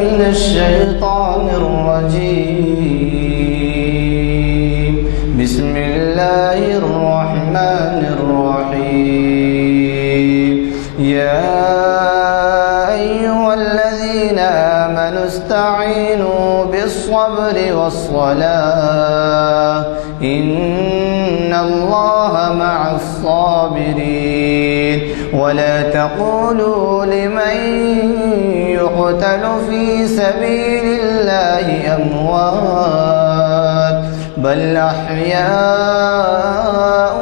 من الشيطان الرجيم. بسم الله الرحمن الرحيم. يا أيها الذين آمنوا استعينوا بالصبر والصلاة إن الله مع الصابرين. ولا تقولوا لمن يقتل في سبيل الله أموات بل أحياء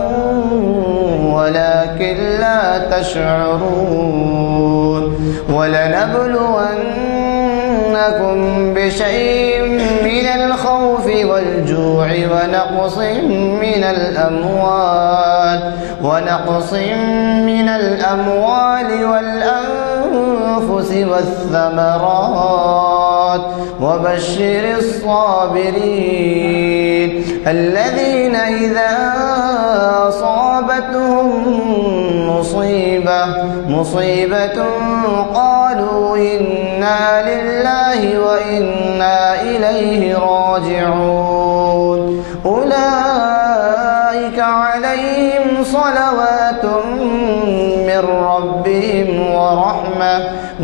ولكن لا تشعرون. ولنبلونكم بشيء من الخوف والجوع ونقص من الأموال والأنفس والثمرات وبشر الصابرين الذين إذا أصابتهم مصيبة قالوا إنا لله وإنا إليه راجعون. أولئك عليهم صلوات من ربهم ورحمة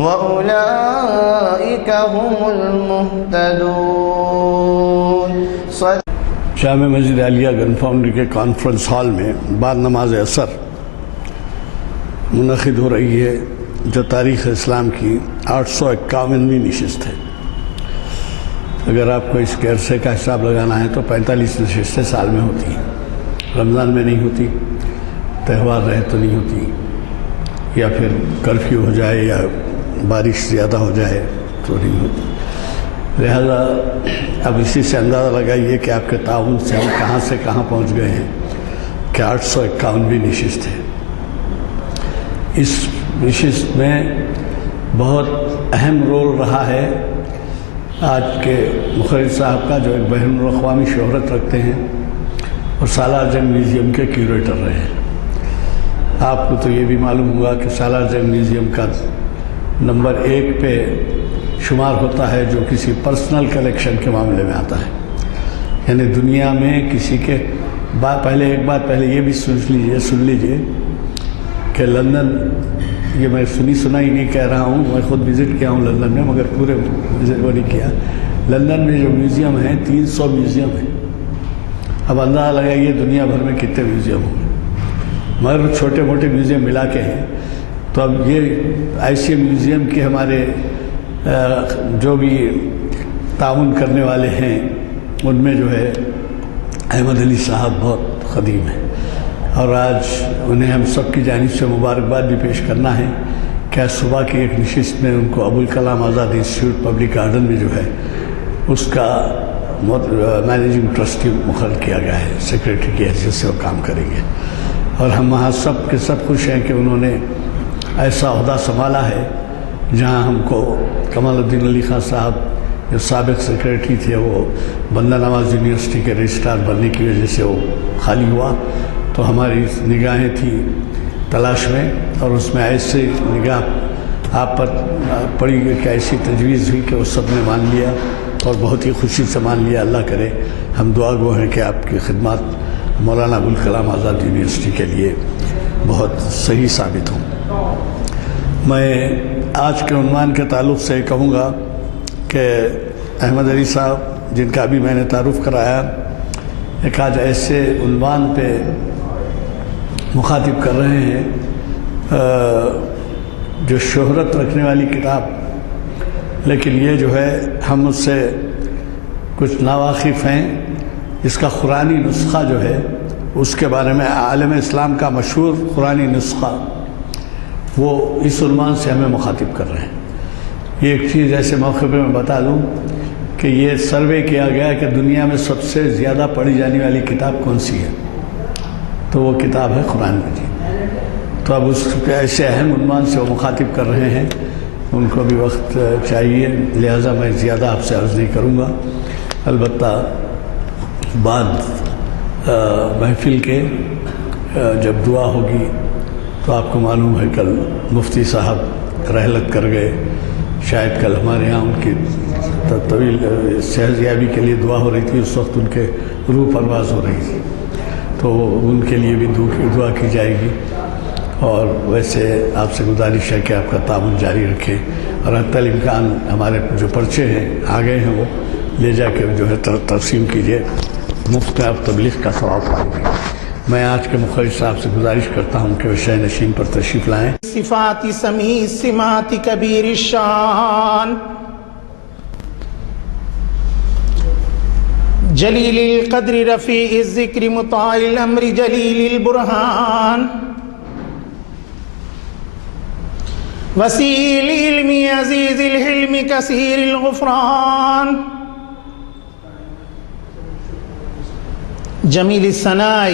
وأولئك هم المهتدون. جامع مسجد عالیہ گن فاؤنڈری کے کانفرنس ہال میں بعد نماز عصر منعقد ہو رہی ہے جو تاریخ اسلام کی 851ویں نشست ہے. اگر آپ کو اس کے عرصے کا حساب لگانا ہے تو 45 نشستیں سال میں ہوتی ہیں. رمضان میں نہیں ہوتی، تہوار رہے تو نہیں ہوتی، یا پھر کرفیو ہو جائے یا بارش زیادہ ہو جائے تو نہیں ہوتی. لہذا اب اسی سے اندازہ لگائیے کہ آپ کے تعاون سے ہم کہاں سے کہاں پہنچ گئے ہیں کہ 851ویں نشست ہے. اس نشست میں بہت اہم رول رہا ہے آج کے مخرج صاحب کا، جو ایک بین الاقوامی شہرت رکھتے ہیں اور سالار جنگ میوزیم کے کیوریٹر رہے ہیں. آپ کو تو یہ بھی معلوم ہوگا کہ سالار جنگ میوزیم کا نمبر 1 پہ شمار ہوتا ہے جو کسی پرسنل کلیکشن کے معاملے میں آتا ہے. یعنی دنیا میں کسی کے ایک بات پہلے یہ بھی سن لیجئے کہ لندن، یہ میں سنا ہی نہیں کہہ رہا ہوں، میں خود وزٹ کیا ہوں لندن میں، مگر پورے وزٹ وہ نہیں کیا. لندن میں جو میوزیم ہیں 300 میوزیم ہیں. اب اندازہ لگائیے دنیا بھر میں کتنے میوزیم ہوں گے، مگر چھوٹے موٹے میوزیم ملا کے ہیں. تو اب یہ ایسے میوزیم کے ہمارے جو بھی تعاون کرنے والے ہیں ان میں جو ہے احمد علی صاحب بہت قدیم ہیں، اور آج انہیں ہم سب کی جانب سے مبارکباد بھی پیش کرنا ہے کہ آج صبح کی ایک نشست میں ان کو Abul Kalam Azad institute public garden میں جو ہے اس کا مینیجنگ ٹرسٹی مقرر کیا گیا ہے. سیکریٹری کی حیثیت سے وہ کام کریں گے، اور ہم وہاں سب کے سب خوش ہیں کہ انہوں نے ایسا عہدہ سنبھالا ہے جہاں ہم کو کمال الدین علی خان صاحب جو سابق سیکریٹری تھے وہ بندہ نواز یونیورسٹی کے رجسٹرار بننے کی وجہ سے وہ خالی ہوا. تو ہماری نگاہیں تھیں تلاش میں، اور اس میں ایسے نگاہ آپ پر پڑی گئی کہ ایسی تجویز ہوئی کہ وہ سب نے مان لیا اور بہت ہی خوشی سے مان لیا. اللہ کرے ہم دعا گو ہیں کہ آپ کی خدمات مولانا ابوالکلام آزاد یونیورسٹی کے لیے بہت صحیح ثابت ہوں. میں آج کے عنوان کے تعلق سے کہوں گا کہ احمد علی صاحب جن کا ابھی میں نے تعارف کرایا، ایک آج ایسے عنوان پہ مخاطب کر رہے ہیں جو شہرت رکھنے والی کتاب، لیکن یہ جو ہے ہم اس سے کچھ ناواقف ہیں. اس کا قرآنی نسخہ جو ہے اس کے بارے میں عالم اسلام کا مشہور قرآنی نسخہ وہ اس عنوان سے ہمیں مخاطب کر رہے ہیں. یہ ایک چیز ایسے موقع پہ میں بتا دوں کہ یہ سروے کیا گیا کہ دنیا میں سب سے زیادہ پڑھی جانے والی کتاب کون سی ہے، تو وہ کتاب ہے قرآن مجید. تو اب اس ایسے اہم عنوان سے وہ مخاطب کر رہے ہیں، ان کو بھی وقت چاہیے، لہٰذا میں زیادہ آپ سے عرض نہیں کروں گا. البتہ بعد محفل کے جب دعا ہوگی تو آپ کو معلوم ہے کل مفتی صاحب رحلت کر گئے، شاید کل ہمارے یہاں ان کی طویل صحتیابی کے لیے دعا ہو رہی تھی، اس وقت ان کے روح پرواز ہو رہی تھی، تو ان کے لیے بھی دعا کی جائے گی۔ اور ویسے آپ سے گزارش ہے کہ آپ کا تعاون جاری رکھیں، اور حتی الامکان ہمارے جو پرچے ہیں آ گئے ہیں وہ لے جا کے جو ہے تقسیم کیجیے، مفت میں آپ تبلیغ کا ثواب پائیں گے۔ میں آج کے مخرج صاحب سے گزارش کرتا ہوں کہ وہ شہ نشین پر تشریف لائیں۔ صفات سمیع سمات کبیر الشان جلیل القدر رفیع الذکر مطاع الامر جلیل البرہان وسیع العلم عزیز الحلم کثیر الغفران جمیل الثناء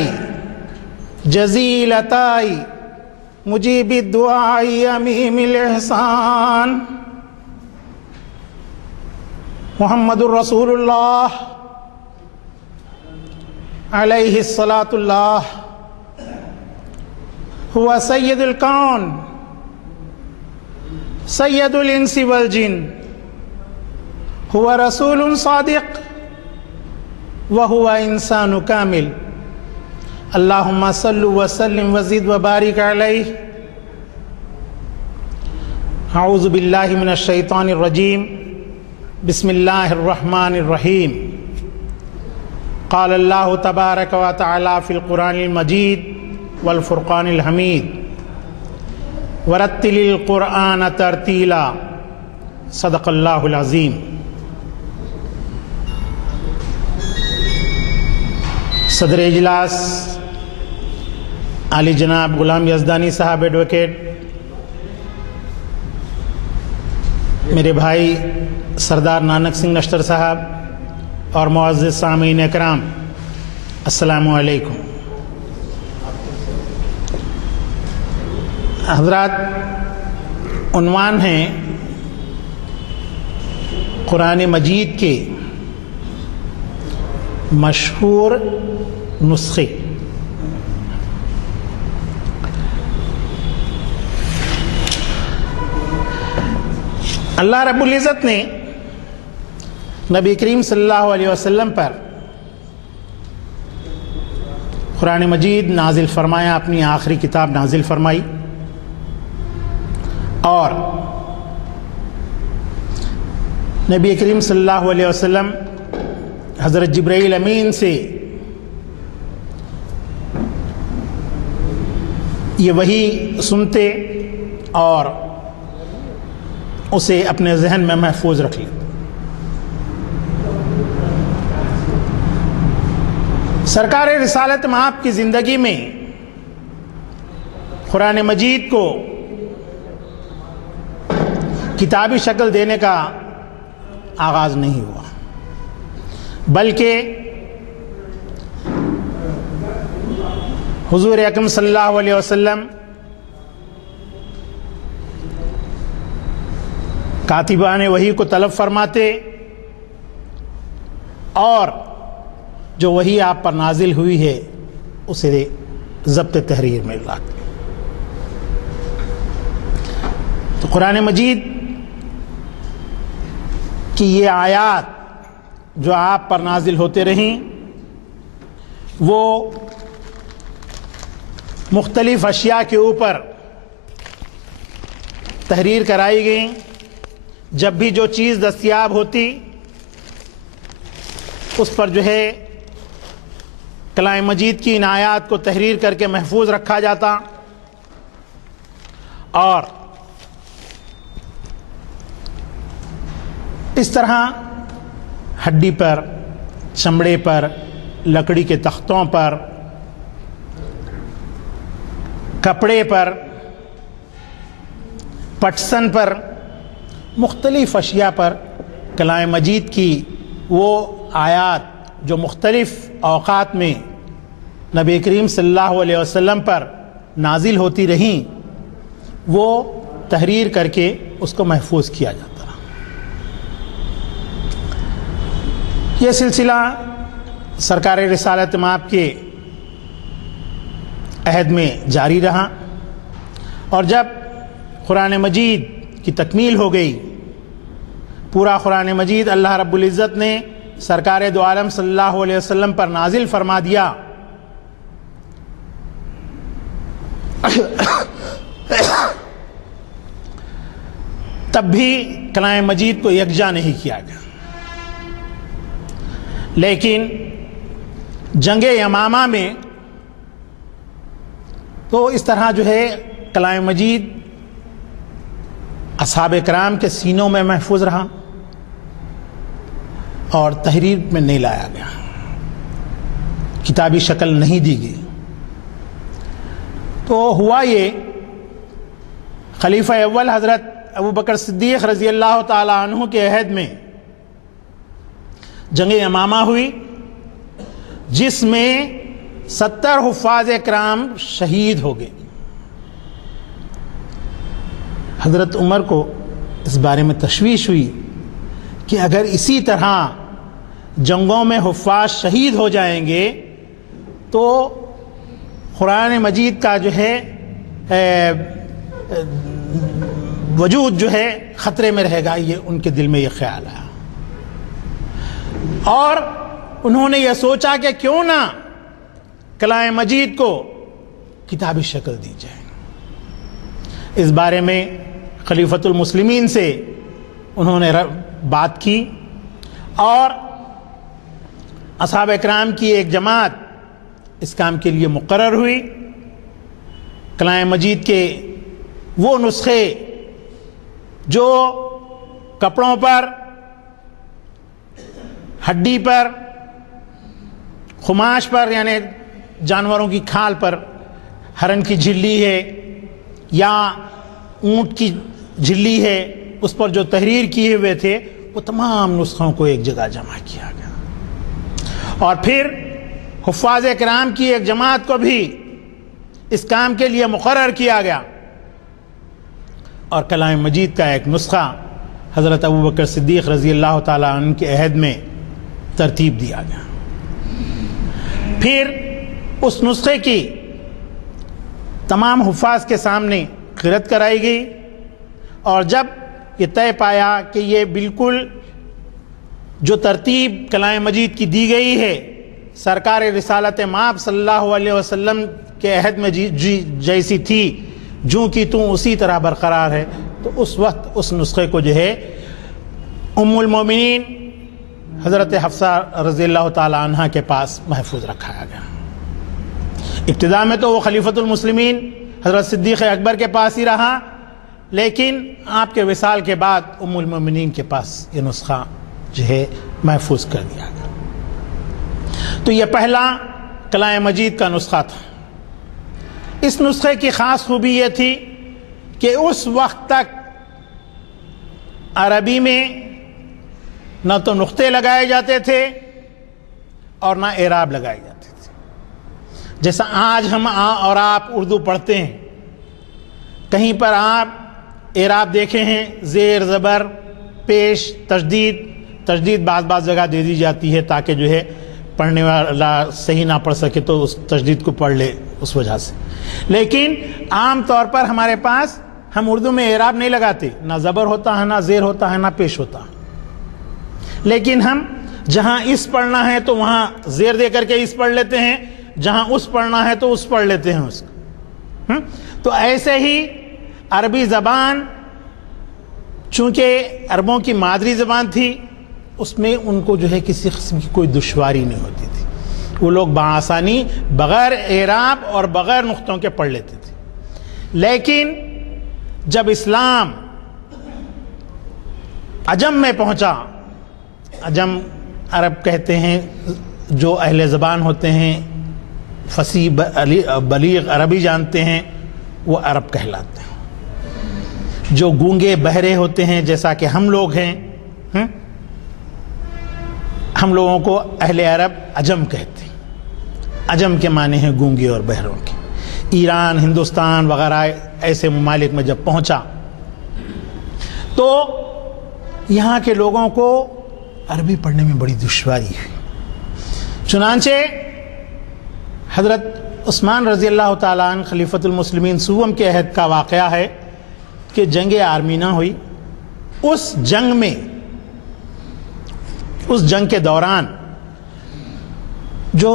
جزیل عطاء مجیب الدعاء عمیم الاحسان محمد الرسول اللہ علیہ الصلاۃ اللہ هو سید الکون سید الانس والجن هو رسول صادق وهو انسان کامل اللہم صل وسلم وزد وبارک علیہ۔ اعوذ باللہ من الشیطان الرجیم، بسم اللہ الرحمن الرحیم۔ قال اللہ تبارک و تعالی فی القرآن المجید والفرقان الحمید ورتل القرآن ترتیلا، صدق اللہ العظیم۔ صدر اجلاس علی جناب غلام یزدانی صاحب ایڈوکیٹ، میرے بھائی سردار نانک سنگھ نشتر صاحب اور معزز سامعین اکرام، السلام علیکم۔ حضرات، عنوان ہے قرآن مجید کے مشہور نسخے۔ اللہ رب العزت نے نبی کریم صلی اللہ علیہ وسلم پر قرآن مجید نازل فرمایا، اپنی آخری کتاب نازل فرمائی، اور نبی کریم صلی اللہ علیہ وسلم حضرت جبرائیل امین سے یہ وحی سنتے اور اسے اپنے ذہن میں محفوظ رکھ لیتے۔ سرکار رسالت مآب کی زندگی میں قرآن مجید کو کتابی شکل دینے کا آغاز نہیں ہوا، بلکہ حضور اکرم صلی اللہ علیہ وسلم کاتبان وحی کو طلب فرماتے اور جو وحی آپ پر نازل ہوئی ہے اسے ضبط تحریر میں لاتے۔ تو قرآن مجید کی یہ آیات جو آپ پر نازل ہوتے رہیں وہ مختلف اشیاء کے اوپر تحریر کرائی گئیں۔ جب بھی جو چیز دستیاب ہوتی اس پر جو ہے کلام مجید کی ان آیات کو تحریر کر کے محفوظ رکھا جاتا، اور اس طرح ہڈی پر، چمڑے پر، لکڑی کے تختوں پر، کپڑے پر، پٹسن پر، مختلف اشیاء پر کلام مجید کی وہ آیات جو مختلف اوقات میں نبی کریم صلی اللہ علیہ وسلم پر نازل ہوتی رہیں وہ تحریر کر کے اس کو محفوظ کیا جاتا۔ یہ سلسلہ سرکار رسالت مآب کے عہد میں جاری رہا، اور جب قرآن مجید کی تکمیل ہو گئی پورا قرآن مجید اللہ رب العزت نے سرکار دو عالم صلی اللہ علیہ وسلم پر نازل فرما دیا، تب بھی کلام مجید کو یکجا نہیں کیا گیا۔ لیکن جنگ یمامہ میں تو اس طرح جو ہے کلام مجید اصحاب کرام کے سینوں میں محفوظ رہا اور تحریر میں نہیں لایا گیا، کتابی شکل نہیں دی گئی۔ تو ہوا یہ، خلیفہ اول حضرت ابو بکر صدیق رضی اللہ تعالی عنہ کے عہد میں جنگ یمامہ ہوئی، جس میں 70 حفاظ کرام شہید ہو گئے۔ حضرت عمر کو اس بارے میں تشویش ہوئی کہ اگر اسی طرح جنگوں میں حفاظ شہید ہو جائیں گے تو قرآن مجید کا جو ہے وجود جو ہے خطرے میں رہے گا، یہ ان کے دل میں یہ خیال آیا، اور انہوں نے یہ سوچا کہ کیوں نہ کلام مجید کو کتابی شکل دی جائے۔ اس بارے میں خلیفۃ المسلمین سے انہوں نے بات کی اور اصحاب اکرام کی ایک جماعت اس کام کے لیے مقرر ہوئی۔ کلام مجید کے وہ نسخے جو کپڑوں پر، ہڈی پر، خماش پر یعنی جانوروں کی کھال پر، ہرن کی جھلی ہے یا اونٹ کی جھلی ہے، اس پر جو تحریر کیے ہوئے تھے، وہ تمام نسخوں کو ایک جگہ جمع کیا گیا، اور پھر حفاظ کرام کی ایک جماعت کو بھی اس کام کے لیے مقرر کیا گیا، اور کلام مجید کا ایک نسخہ حضرت ابو بکر صدیق رضی اللہ تعالیٰ عنہ کے عہد میں ترتیب دیا گیا۔ پھر اس نسخے کی تمام حفاظ کے سامنے قرأت کرائی گئی، اور جب یہ طے پایا کہ یہ بالکل جو ترتیب کلام مجید کی دی گئی ہے سرکار رسالت مآب صلی اللہ علیہ وسلم کے عہد میں جیسی تھی، جوں کی توں اسی طرح برقرار ہے، تو اس وقت اس نسخے کو جو ہے ام المومنین حضرت حفصہ رضی اللہ تعالی عنہ کے پاس محفوظ رکھایا گیا۔ ابتدا میں تو وہ خلیفۃ المسلمین حضرت صدیق اکبر کے پاس ہی رہا، لیکن آپ کے وصال کے بعد ام المومنین کے پاس یہ نسخہ جو ہے محفوظ کر دیا گیا۔ تو یہ پہلا کلام مجید کا نسخہ تھا۔ اس نسخے کی خاص خوبی یہ تھی کہ اس وقت تک عربی میں نہ تو نقطے لگائے جاتے تھے اور نہ اعراب لگائے جاتے تھے، جیسا آج ہم اور آپ اردو پڑھتے ہیں، کہیں پر آپ اعراب دیکھے ہیں، زیر، زبر، پیش، تشدید بعض جگہ دے دی جاتی ہے تاکہ جو ہے پڑھنے والا صحیح نہ پڑھ سکے تو اس تشدید کو پڑھ لے اس وجہ سے۔ لیکن عام طور پر ہمارے پاس ہم اردو میں اعراب نہیں لگاتے، نہ زبر ہوتا ہے، نہ زیر ہوتا ہے، نہ پیش ہوتا ہے، لیکن ہم جہاں اس پڑھنا ہے تو وہاں زیر دے کر کے اس پڑھ لیتے ہیں، جہاں اس پڑھنا ہے تو اس پڑھ لیتے ہیں اس کو۔ تو ایسے ہی عربی زبان چونکہ عربوں کی مادری زبان تھی، اس میں ان کو جو ہے کسی قسم کی کوئی دشواری نہیں ہوتی تھی، وہ لوگ بآسانی بغیر اعراب اور بغیر نقطوں کے پڑھ لیتے تھے۔ لیکن جب اسلام عجم میں پہنچا، عجم عرب کہتے ہیں جو اہل زبان ہوتے ہیں، فصیح بلیغ عربی جانتے ہیں، وہ عرب کہلاتے ہیں۔ جو گونگے بہرے ہوتے ہیں جیسا کہ ہم لوگ ہیں، ہم لوگوں کو اہل عرب عجم کہتے ہیں۔ عجم کے معنی ہیں گونگے اور بہروں کے۔ ایران، ہندوستان وغیرہ ایسے ممالک میں جب پہنچا تو یہاں کے لوگوں کو عربی پڑھنے میں بڑی دشواری ہوئی۔ چنانچہ حضرت عثمان رضی اللہ تعالیٰ عنہ خلیفۃ المسلمین سوم کے عہد کا واقعہ ہے کہ جنگ آرمینہ ہوئی۔ اس جنگ میں اس جنگ کے دوران جو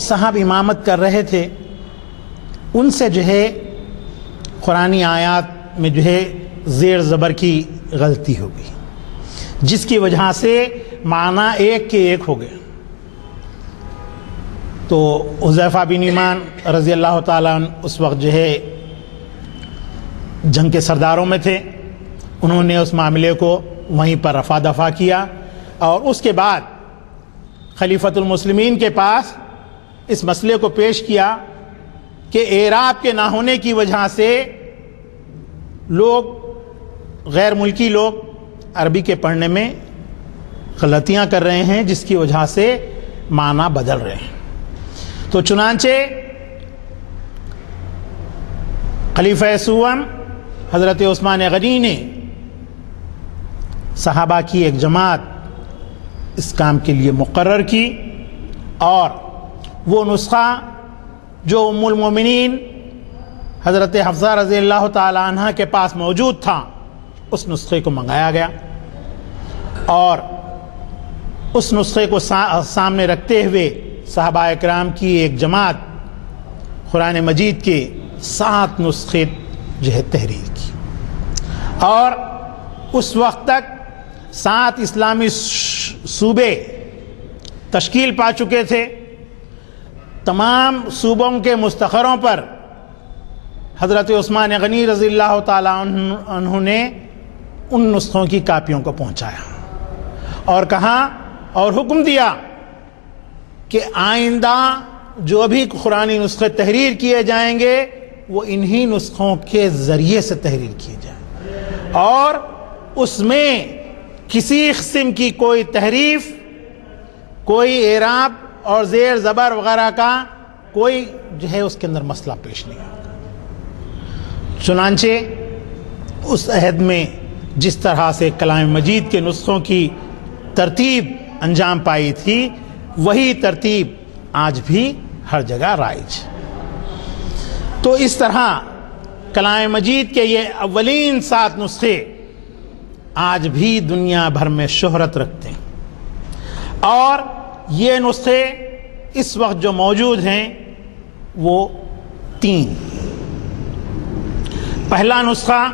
صاحب امامت کر رہے تھے ان سے جو ہے قرآنی آیات میں جو ہے زیر زبر کی غلطی ہو گئی، جس کی وجہ سے معنی ایک کے ایک ہو گئے۔ تو حذیفہ بن ایمان رضی اللہ تعالیٰ عنہ اس وقت جو ہے جنگ کے سرداروں میں تھے، انہوں نے اس معاملے کو وہیں پر رفع دفع کیا، اور اس کے بعد خلیفۃ المسلمین کے پاس اس مسئلے کو پیش کیا کہ اعراب کے نہ ہونے کی وجہ سے لوگ، غیر ملکی لوگ عربی کے پڑھنے میں غلطیاں کر رہے ہیں، جس کی وجہ سے معنی بدل رہے ہیں۔ تو چنانچہ خلیفہ سوم حضرت عثمان غنی نے صحابہ کی ایک جماعت اس کام کے لیے مقرر کی، اور وہ نسخہ جو ام المومنین حضرت حفصہ رضی اللہ تعالی عنہ کے پاس موجود تھا اس نسخے کو منگایا گیا، اور اس نسخے کو سامنے رکھتے ہوئے صحابہ اکرام کی ایک جماعت قرآن مجید کے 7 نسخے جو ہے تحریر کی، اور اس وقت تک 7 اسلامی صوبے تشکیل پا چکے تھے۔ تمام صوبوں کے مستخروں پر حضرت عثمان غنی رضی اللہ تعالیٰ عنہ نے ان نسخوں کی کاپیوں کو پہنچایا اور کہا اور حکم دیا کہ آئندہ جو بھی قرآنی نسخے تحریر کیے جائیں گے وہ انہی نسخوں کے ذریعے سے تحریر کیے جائیں، اور اس میں کسی قسم کی کوئی تحریف، کوئی اعراب اور زیر زبر وغیرہ کا کوئی جو ہے اس کے اندر مسئلہ پیش نہیں ہوگا۔ چنانچہ اس عہد میں جس طرح سے کلام مجید کے نسخوں کی ترتیب انجام پائی تھی، وہی ترتیب آج بھی ہر جگہ رائج۔ تو اس طرح کلام مجید کے یہ اولین 7 نسخے آج بھی دنیا بھر میں شہرت رکھتے ہیں، اور یہ نسخے اس وقت جو موجود ہیں وہ 3۔ پہلا نسخہ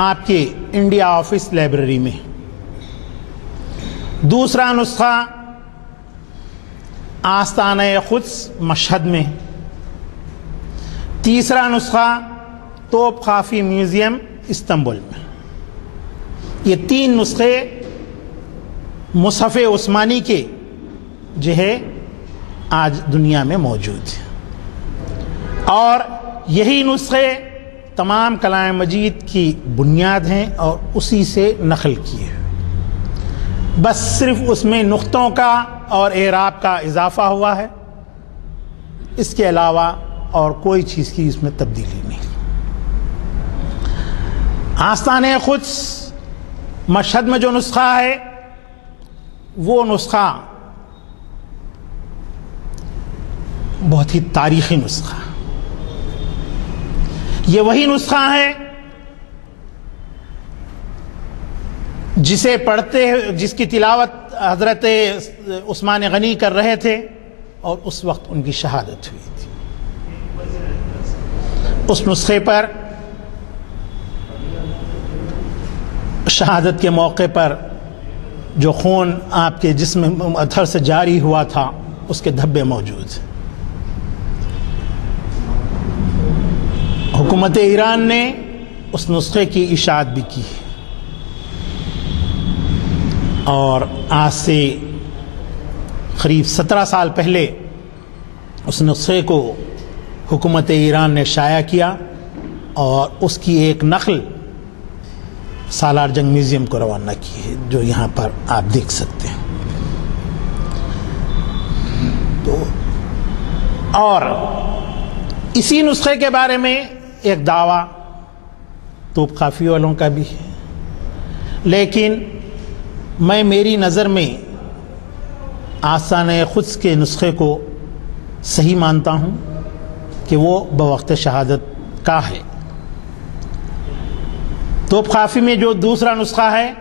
آپ کے انڈیا آفس لائبریری میں، دوسرا نسخہ آستانہ قدس مشہد میں، تیسرا نسخہ توپ خافی میوزیم استنبول میں۔ یہ 3 نسخے مصحف عثمانی کے جو ہے آج دنیا میں موجود ہیں، اور یہی نسخے تمام کلام مجید کی بنیاد ہیں اور اسی سے نقل کیے ہیں، بس صرف اس میں نقطوں کا اور اعراب کا اضافہ ہوا ہے، اس کے علاوہ اور کوئی چیز کی اس میں تبدیلی نہیں۔ آستانہ قدس مشہد میں جو نسخہ ہے وہ نسخہ بہت ہی تاریخی نسخہ، یہ وہی نسخہ ہے جسے پڑھتے، جس کی تلاوت حضرت عثمان غنی کر رہے تھے اور اس وقت ان کی شہادت ہوئی تھی۔ اس نسخے پر شہادت کے موقع پر جو خون آپ کے جسم اطہر سے جاری ہوا تھا اس کے دھبے موجود ہیں۔ حکومت ایران نے اس نسخے کی اشاعت بھی کی، اور آج سے قریب 17 سال پہلے اس نسخے کو حکومت ایران نے شائع کیا، اور اس کی ایک نقل سالار جنگ میوزیم کو روانہ کی ہے، جو یہاں پر آپ دیکھ سکتے ہیں۔ تو اور اسی نسخے کے بارے میں ایک دعویٰ توپ خافی والوں کا بھی ہے، لیکن میں میری نظر میں آستانہ قدس کے نسخے کو صحیح مانتا ہوں کہ وہ بوقت شہادت کا ہے۔ توپ خافی میں جو دوسرا نسخہ ہے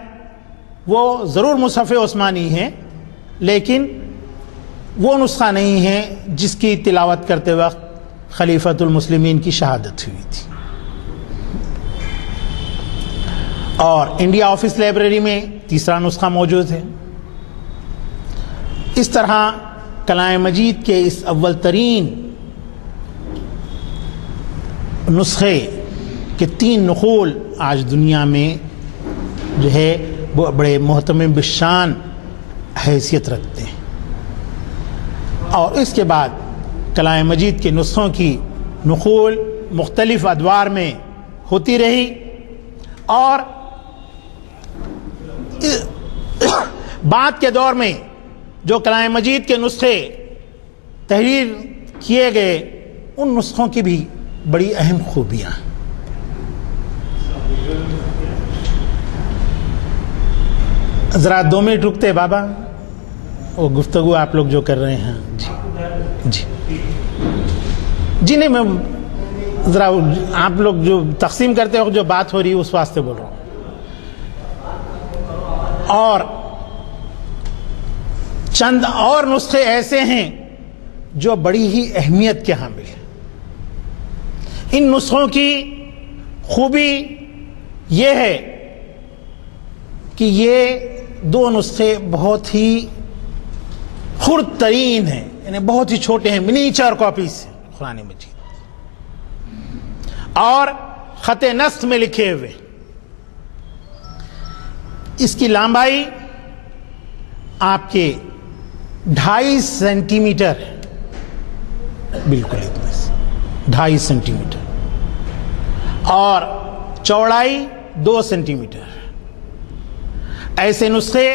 وہ ضرور مصحف عثمانی ہے، لیکن وہ نسخہ نہیں ہے جس کی تلاوت کرتے وقت خلیفۃ المسلمین کی شہادت ہوئی تھی۔ اور انڈیا آفس لائبریری میں تیسرا نسخہ موجود ہے۔ اس طرح کلام مجید کے اس اول ترین نسخے کے 3 نقول آج دنیا میں جو ہے وہ بڑے محترم بالشان حیثیت رکھتے ہیں، اور اس کے بعد کلام مجید کے نسخوں کی نقول مختلف ادوار میں ہوتی رہی، اور بعد کے دور میں جو کلام مجید کے نسخے تحریر کیے گئے ان نسخوں کی بھی بڑی اہم خوبیاں ہیں۔ ذرا 2 منٹ رکتے بابا، وہ گفتگو آپ لوگ جو کر رہے ہیں۔ جی جی نہیں، میں ذرا آپ لوگ جو تقسیم کرتے وقت جو بات ہو رہی ہے اس واسطے بول رہا ہوں۔ اور چند اور نسخے ایسے ہیں جو بڑی ہی اہمیت کے حامل ہیں۔ ان نسخوں کی خوبی یہ ہے کہ یہ 2 نسخے بہت ہی خرد ترین ہیں، یعنی بہت ہی چھوٹے ہیں، منیچر کاپیز ہیں قرآن مجید، اور خط نسخ میں لکھے ہوئے۔ اس کی لمبائی آپ کے 2.5 سینٹی میٹر ہے، بالکل اتنے سے 2.5 سینٹی میٹر، اور چوڑائی 2 سینٹی میٹر۔ ایسے نسخے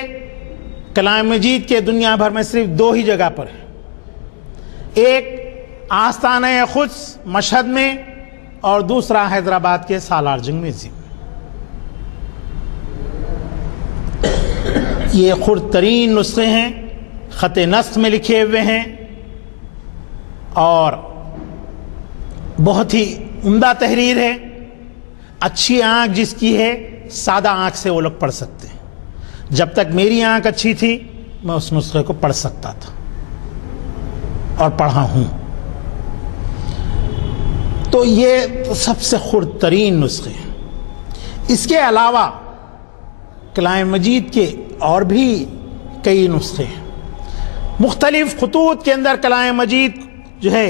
کلام مجید کے دنیا بھر میں صرف 2 ہی جگہ پر ہیں، ایک آستانہ قدس مشہد میں، اور دوسرا حیدرآباد کے سالار جنگ میوزیم میں۔ یہ خرد ترین نسخے ہیں، خط نسخ میں لکھے ہوئے ہیں، اور بہت ہی عمدہ تحریر ہے۔ اچھی آنکھ جس کی ہے، سادہ آنکھ سے وہ لوگ پڑھ سکتے ہیں۔ جب تک میری آنکھ اچھی تھی میں اس نسخے کو پڑھ سکتا تھا، اور پڑھا ہوں۔ تو یہ سب سے خرد ترین نسخے ہیں۔ اس کے علاوہ کلام مجید کے اور بھی کئی نسخے ہیں، مختلف خطوط کے اندر کلام مجید جو ہے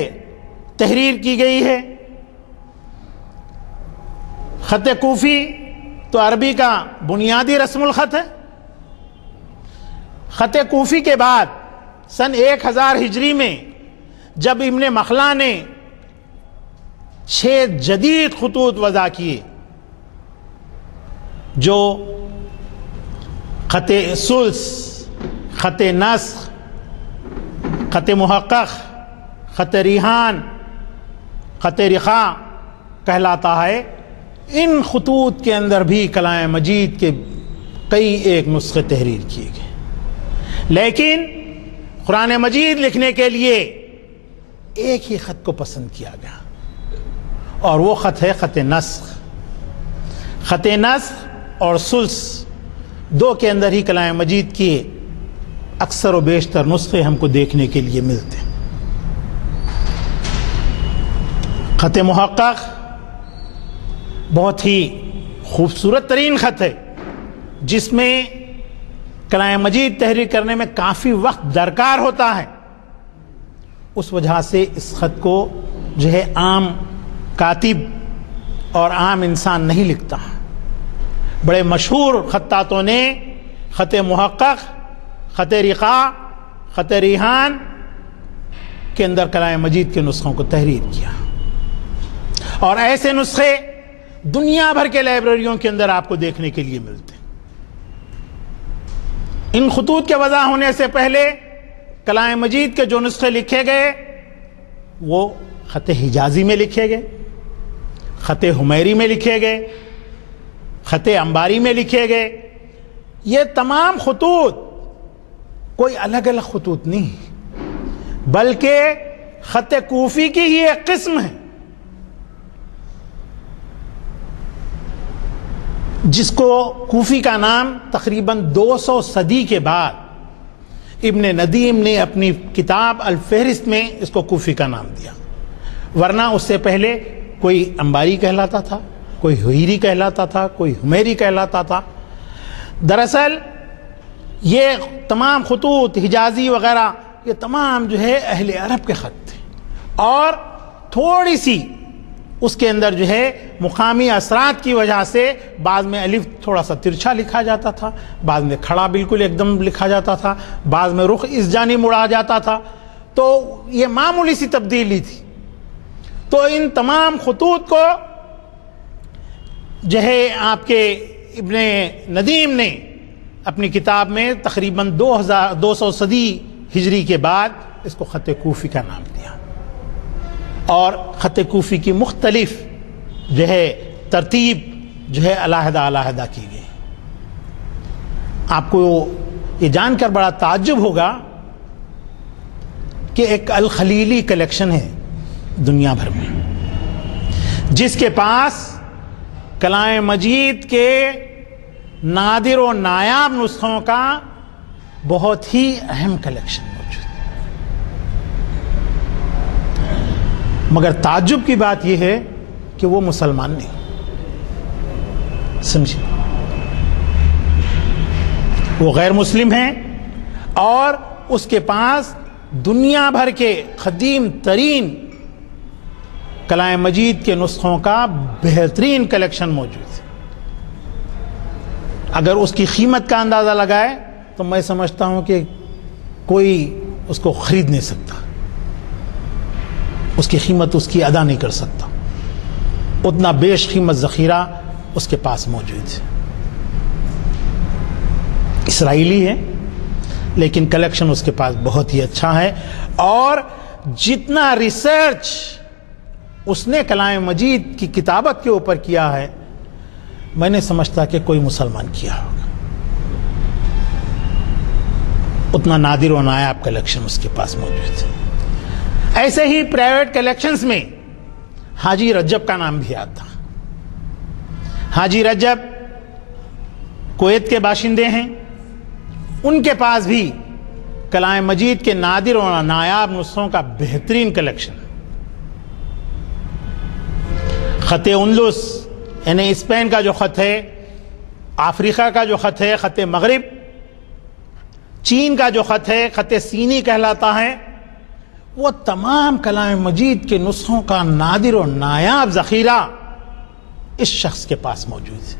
تحریر کی گئی ہے۔ خط کوفی تو عربی کا بنیادی رسم الخط ہے۔ خط کوفی کے بعد سن 1000 ہجری میں جب ابن مخلا نے 6 جدید خطوط وضع کیے، جو خط ثلث، خط نسخ، خط محقق، خط ریحان، خط رقاع کہلاتا ہے، ان خطوط کے اندر بھی کلام مجید کے کئی ایک نسخے تحریر کیے گئے، لیکن قرآن مجید لکھنے کے لیے ایک ہی خط کو پسند کیا گیا، اور وہ خط ہے خط نسخ۔ خط نسخ اور ثلث 2 کے اندر ہی کلام مجید کے اکثر و بیشتر نسخے ہم کو دیکھنے کے لیے ملتے ہیں۔ خط محقق بہت ہی خوبصورت ترین خط ہے، جس میں کلام مجید تحریر کرنے میں کافی وقت درکار ہوتا ہے۔ اس وجہ سے اس خط کو جو ہے عام کاتب اور عام انسان نہیں لکھتا۔ بڑے مشہور خطاطوں نے خط محقق، خط رقاع، خط ریحان کے اندر کلام مجید کے نسخوں کو تحریر کیا، اور ایسے نسخے دنیا بھر کے لائبریریوں کے اندر آپ کو دیکھنے کے لیے ملتے ہیں۔ ان خطوط کے وضع ہونے سے پہلے کلام مجید کے جو نسخے لکھے گئے وہ خط حجازی میں لکھے گئے، خط حمیری میں لکھے گئے، خط انباری میں لکھے گئے۔ یہ تمام خطوط کوئی الگ الگ خطوط نہیں، بلکہ خط کوفی کی ہی ایک قسم ہے۔ جس کو کوفی کا نام تقریباً 200 صدی کے بعد ابن ندیم نے اپنی کتاب الفہرست میں اس کو کوفی کا نام دیا، ورنہ اس سے پہلے کوئی انباری کہلاتا تھا، کوئی حویری کہلاتا تھا، کوئی حمیری کہلاتا تھا۔ دراصل یہ تمام خطوط حجازی وغیرہ یہ تمام جو ہے اہل عرب کے خط تھے، اور تھوڑی سی اس کے اندر جو ہے مقامی اثرات کی وجہ سے بعض میں الف تھوڑا سا ترچھا لکھا جاتا تھا، بعض میں کھڑا بالکل ایک دم لکھا جاتا تھا، بعض میں رخ اس جانب مڑا جاتا تھا، تو یہ معمولی سی تبدیلی تھی۔ تو ان تمام خطوط کو جو ہے آپ کے ابن ندیم نے اپنی کتاب میں تقریباً 200 صدی ہجری کے بعد اس کو خط کوفی کا نام دیا، اور خط کوفی کی مختلف جو ہے ترتیب جو ہے علیحدہ علیحدہ کی گئی۔ آپ کو یہ جان کر بڑا تعجب ہوگا کہ ایک الخلیلی کلیکشن ہے دنیا بھر میں جس کے پاس کلام مجید کے نادر و نایاب نسخوں کا بہت ہی اہم کلیکشن موجود ہے۔ مگر تعجب کی بات یہ ہے کہ وہ مسلمان نہیں، سمجھے، وہ غیر مسلم ہیں، اور اس کے پاس دنیا بھر کے قدیم ترین کلام مجید کے نسخوں کا بہترین کلیکشن موجود ہے۔ اگر اس کی قیمت کا اندازہ لگائے تو میں سمجھتا ہوں کہ کوئی اس کو خرید نہیں سکتا، اس کی قیمت اس کی ادا نہیں کر سکتا، اتنا بیش قیمت ذخیرہ اس کے پاس موجود ہے۔ اسرائیلی ہے لیکن کلیکشن اس کے پاس بہت ہی اچھا ہے، اور جتنا ریسرچ اس نے کلام مجید کی کتابت کے اوپر کیا ہے میں نے سمجھتا کہ کوئی مسلمان کیا ہوگا، اتنا نادر و نایاب کلیکشن اس کے پاس موجود ہے۔ ایسے ہی پرائیویٹ کلیکشنز میں حاجی رجب کا نام بھی آتا۔ حاجی رجب کویت کے باشندے ہیں، ان کے پاس بھی کلام مجید کے نادر و نایاب نسخوں کا بہترین کلیکشن۔ خط اندلس یعنی اسپین کا جو خط ہے، افریقہ کا جو خط ہے خط مغرب، چین کا جو خط ہے خط سینی کہلاتا ہے، وہ تمام کلام مجید کے نسخوں کا نادر و نایاب ذخیرہ اس شخص کے پاس موجود ہے۔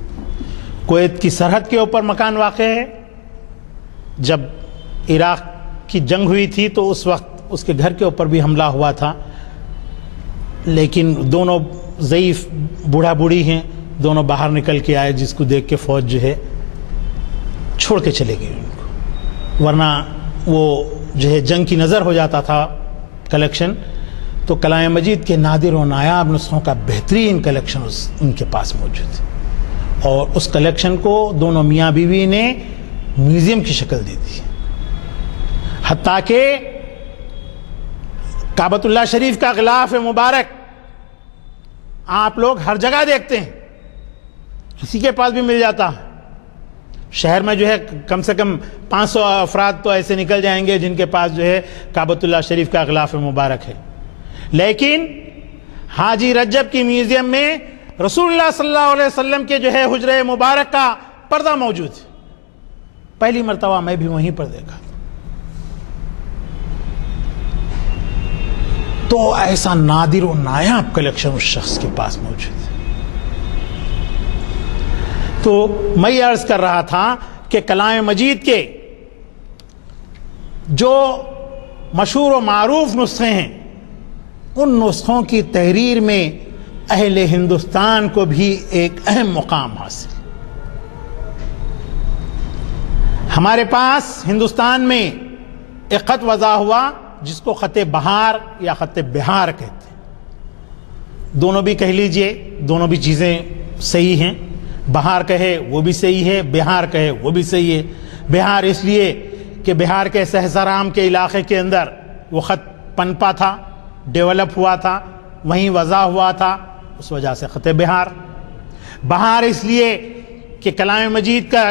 کویت کی سرحد کے اوپر مکان واقع ہے، جب عراق کی جنگ ہوئی تھی تو اس وقت اس کے گھر کے اوپر بھی حملہ ہوا تھا، لیکن دونوں ضعیف بوڑھا بوڑھی ہیں، دونوں باہر نکل کے آئے، جس کو دیکھ کے فوج جو ہے چھوڑ کے چلے گئی ان کو، ورنہ وہ جو ہے جنگ کی نظر ہو جاتا تھا کلیکشن۔ تو کلام مجید کے نادر و نایاب نسخوں کا بہترین کلیکشن ان کے پاس موجود ہے، اور اس کلیکشن کو دونوں میاں بیوی نے میوزیم کی شکل دی تھی، حتیٰ کہ کعبۃ اللہ شریف کا غلاف مبارک آپ لوگ ہر جگہ دیکھتے ہیں، کسی کے پاس بھی مل جاتا ہے۔ شہر میں جو ہے کم سے کم 500 افراد تو ایسے نکل جائیں گے جن کے پاس جو ہے کعبۃ اللہ شریف کا غلاف مبارک ہے، لیکن حاجی رجب کی میوزیم میں رسول اللہ صلی اللہ علیہ وسلم کے جو ہے حجرہ مبارک کا پردہ موجود ہے۔ پہلی مرتبہ میں بھی وہیں پر دیکھا، تو ایسا نادر و نایاب کلیکشن اس شخص کے پاس موجود ہے۔ تو میں یہ عرض کر رہا تھا کہ کلام مجید کے جو مشہور و معروف نسخے ہیں، ان نسخوں کی تحریر میں اہل ہندوستان کو بھی ایک اہم مقام حاصل۔ ہمارے پاس ہندوستان میں ایک خط وضع ہوا جس کو خط بہار یا خط بہار کہتے ہیں، دونوں بھی کہہ لیجئے، دونوں بھی چیزیں صحیح ہیں، بہار کہے وہ بھی صحیح ہے، بہار کہے وہ بھی صحیح ہے۔ بہار اس لیے کہ بہار کے سہسرام کے علاقے کے اندر وہ خط پنپا تھا، ڈیولپ ہوا تھا، وہیں وضع ہوا تھا، اس وجہ سے خط بہار۔ بہار اس لیے کہ کلام مجید کا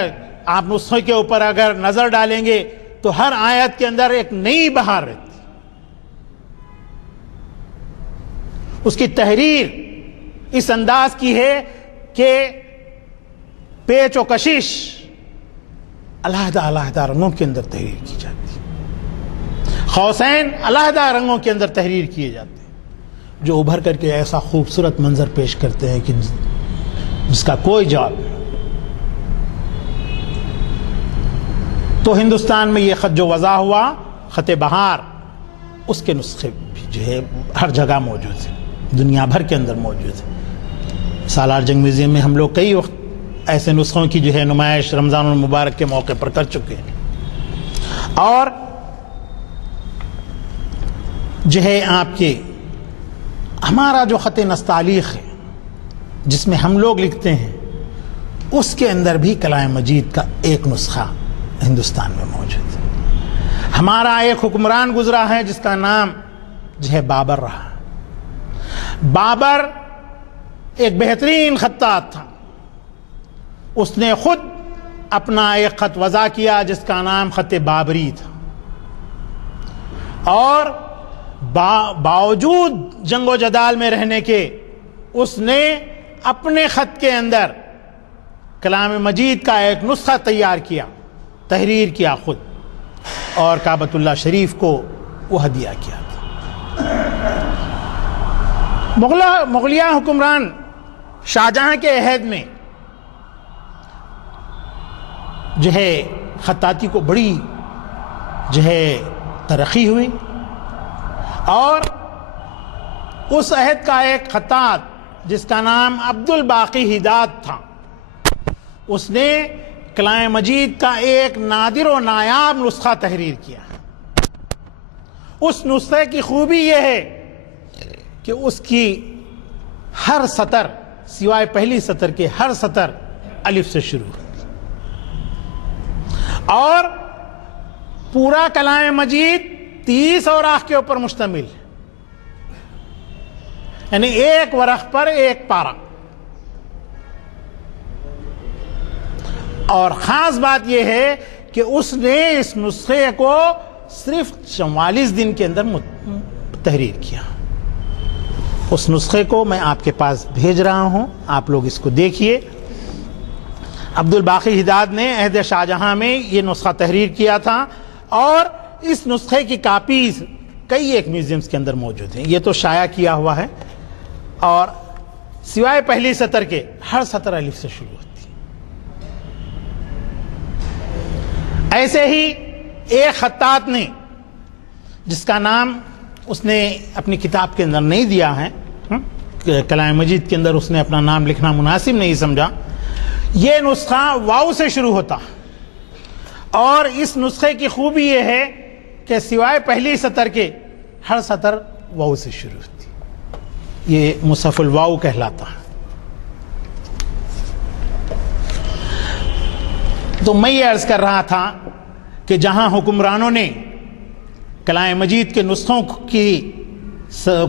آپ نسخے کے اوپر اگر نظر ڈالیں گے تو ہر آیت کے اندر ایک نئی بہار رہتی، اس کی تحریر اس انداز کی ہے کہ پیچ و کشش علیحدہ علیحدہ رنگوں کے اندر تحریر کی جاتی ہے، قوسین علیحدہ رنگوں کے اندر تحریر کیے جاتے ہیں جو ابھر کر کے ایسا خوبصورت منظر پیش کرتے ہیں کہ جس کا کوئی جواب نہیں۔ تو ہندوستان میں یہ خط جو وضع ہوا، خط بہار، اس کے نسخے بھی جو ہے ہر جگہ موجود ہیں، دنیا بھر کے اندر موجود ہیں۔ سالار جنگ میوزیم میں ہم لوگ کئی وقت ایسے نسخوں کی جو ہے نمائش رمضان المبارک کے موقع پر کر چکے ہیں، اور جو ہے آپ کے ہمارا جو خط نستعلیق ہے جس میں ہم لوگ لکھتے ہیں، اس کے اندر بھی کلام مجید کا ایک نسخہ ہندوستان میں موجود ہے۔ ہمارا ایک حکمران گزرا ہے جس کا نام جو ہے بابر رہا۔ بابر ایک بہترین خطاط تھا، اس نے خود اپنا ایک خط وضع کیا جس کا نام خط بابری تھا، اور باوجود جنگ و جدال میں رہنے کے اس نے اپنے خط کے اندر کلام مجید کا ایک نسخہ تیار کیا، تحریر کیا خود، اور کعبۃ اللہ شریف کو وہ ہدیہ کیا تھا۔ مغلیہ حکمران شاہجہاں کے عہد میں جو ہے خطاطی کو بڑی جو ہے ترقی ہوئی، اور اس عہد کا ایک خطاط جس کا نام عبد الباقی حداد تھا، اس نے کلام مجید کا ایک نادر و نایاب نسخہ تحریر کیا۔ اس نسخے کی خوبی یہ ہے کہ اس کی ہر سطر سوائے پہلی سطر کے ہر سطر الف سے شروع ہے، اور پورا کلام مجید 30 اوراق کے اوپر مشتمل ہے، یعنی ایک ورق پر ایک پارہ۔ اور خاص بات یہ ہے کہ اس نے اس نسخے کو صرف 44 دن کے اندر تحریر کیا۔ اس نسخے کو میں آپ کے پاس بھیج رہا ہوں، آپ لوگ اس کو دیکھیے۔ عبد الباقی حداد نے عہد شاہجہاں میں یہ نسخہ تحریر کیا تھا، اور اس نسخے کی کاپیز کئی ایک میوزیمز کے اندر موجود ہیں۔ یہ تو شائع کیا ہوا ہے، اور سوائے پہلی سطر کے ہر سطر الف سے شروع ہوتی ہے۔ ایسے ہی ایک خطاط نے جس کا نام اس نے اپنی کتاب کے اندر نہیں دیا ہے، کلام مجید کے اندر اس نے اپنا نام لکھنا مناسب نہیں سمجھا، یہ نسخہ واو سے شروع ہوتا، اور اس نسخے کی خوبی یہ ہے کہ سوائے پہلی سطر کے ہر سطر واو سے شروع ہوتی، یہ مصحف الواو کہلاتا ہے۔ تو میں یہ عرض کر رہا تھا کہ جہاں حکمرانوں نے کلام مجید کے نسخوں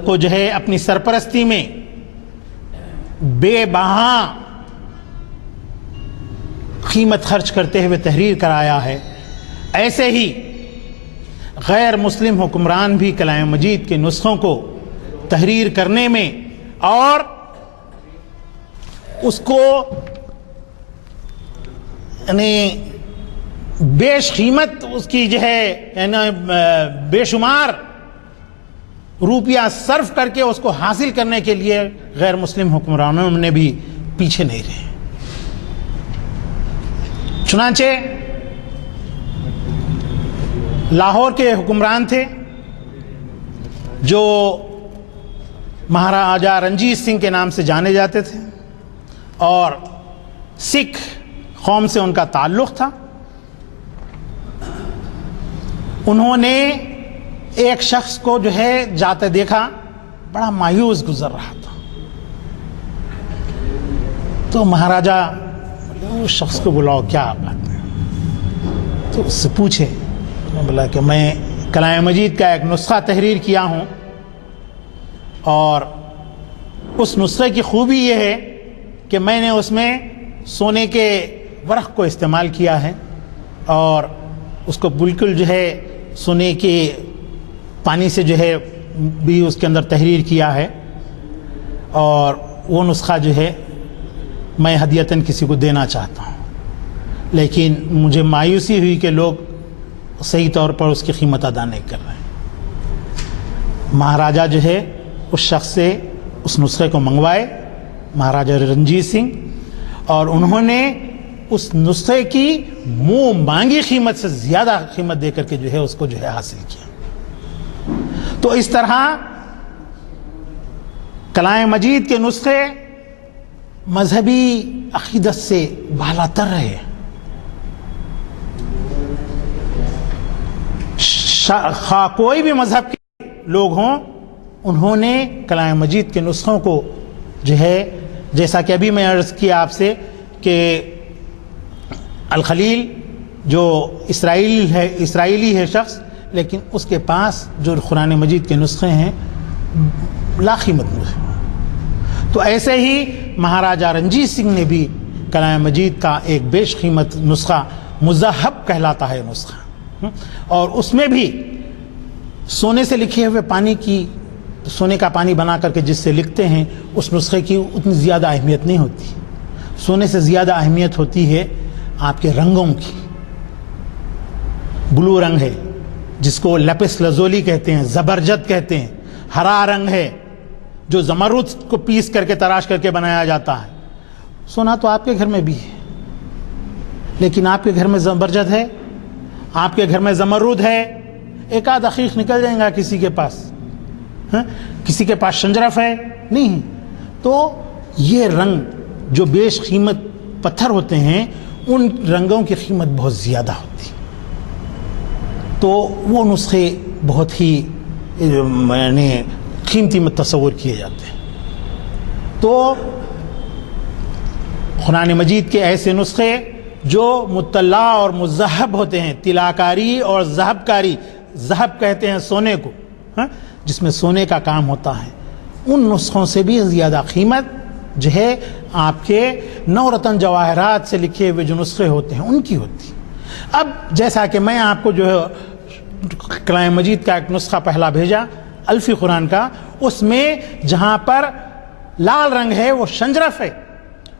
کو جو ہے اپنی سرپرستی میں بے بہا قیمت خرچ کرتے ہوئے تحریر کرایا ہے، ایسے ہی غیر مسلم حکمران بھی کلام مجید کے نسخوں کو تحریر کرنے میں اور اس کو یعنی بیش قیمت اس کی جو ہے یعنی بے شمار روپیہ صرف kar کے اس کو حاصل کرنے کے لیے غیر مسلم حکمرانوں نے بھی پیچھے نہیں رہے۔ چنانچہ لاہور کے حکمران تھے جو مہاراجا رنجیت سنگھ کے نام سے جانے جاتے تھے، اور سکھ قوم سے ان کا تعلق تھا۔ انہوں نے ایک شخص کو جو ہے جاتے دیکھا، بڑا مایوس گزر رہا تھا، تو مہاراجا اس شخص کو بلاؤ، کیا بات ہے؟ تو اس سے پوچھے، بولا کہ میں کلام مجید کا ایک نسخہ تحریر کیا ہوں، اور اس نسخے کی خوبی یہ ہے کہ میں نے اس میں سونے کے ورق کو استعمال کیا ہے اور اس کو بالکل جو ہے سونے کے پانی سے جو ہے بھی اس کے اندر تحریر کیا ہے، اور وہ نسخہ جو ہے میں ہدیتاً کسی کو دینا چاہتا ہوں، لیکن مجھے مایوسی ہوئی کہ لوگ صحیح طور پر اس کی قیمت ادا نہیں کر رہے ہیں۔ مہاراجہ جو ہے اس شخص سے اس نسخے کو منگوائے، مہاراجہ رنجیت سنگھ، اور انہوں نے اس نسخے کی منہ مانگی قیمت سے زیادہ قیمت دے کر کے جو ہے اس کو جو ہے حاصل کیا۔ تو اس طرح کلام مجید کے نسخے مذہبی عقیدت سے بالاتر رہے، کوئی بھی مذہب کے لوگ ہوں، انہوں نے کلام مجید کے نسخوں کو جو ہے، جیسا کہ ابھی میں عرض کیا آپ سے کہ الخلیل جو اسرائیلی ہے شخص، لیکن اس کے پاس جو قرآن مجید کے نسخے ہیں لا قیمت نسخے۔ تو ایسے ہی مہاراجہ رنجیت سنگھ نے بھی کلام مجید کا ایک بیش قیمت نسخہ مذہب کہلاتا ہے نسخہ، اور اس میں بھی سونے سے لکھے ہوئے پانی کی، سونے کا پانی بنا کر کے جس سے لکھتے ہیں اس نسخے کی اتنی زیادہ اہمیت نہیں ہوتی، سونے سے زیادہ اہمیت ہوتی ہے آپ کے رنگوں کی۔ بلو رنگ ہے جس کو لپس لزولی کہتے ہیں، زبرجد کہتے ہیں، ہرا رنگ ہے جو زمرد کو پیس کر کے تراش کر کے بنایا جاتا ہے۔ سونا تو آپ کے گھر میں بھی ہے، لیکن آپ کے گھر میں زبرجد ہے، آپ کے گھر میں زمرد ہے، ایک آدھ عقیق نکل جائے گا کسی کے پاس، کسی کے پاس شنجرف ہے نہیں۔ تو یہ رنگ جو بیش قیمت پتھر ہوتے ہیں، ان رنگوں کی قیمت بہت زیادہ ہوتی، تو وہ نسخے بہت ہی یعنی قیمتی تصور کیے جاتے ہیں۔ تو قرآن مجید کے ایسے نسخے جو مطلع اور مذہب ہوتے ہیں، طلاکاری اور ذہب کاری، ذہب کہتے ہیں سونے کو، جس میں سونے کا کام ہوتا ہے، ان نسخوں سے بھی زیادہ قیمت جو ہے آپ کے نو رتن جواہرات سے لکھے ہوئے جو نسخے ہوتے ہیں ان کی ہوتی۔ اب جیسا کہ میں آپ کو جو ہے کلام مجید کا ایک نسخہ پہلا بھیجا الفی قرآن کا، اس میں جہاں پر لال رنگ ہے وہ شنجرف ہے،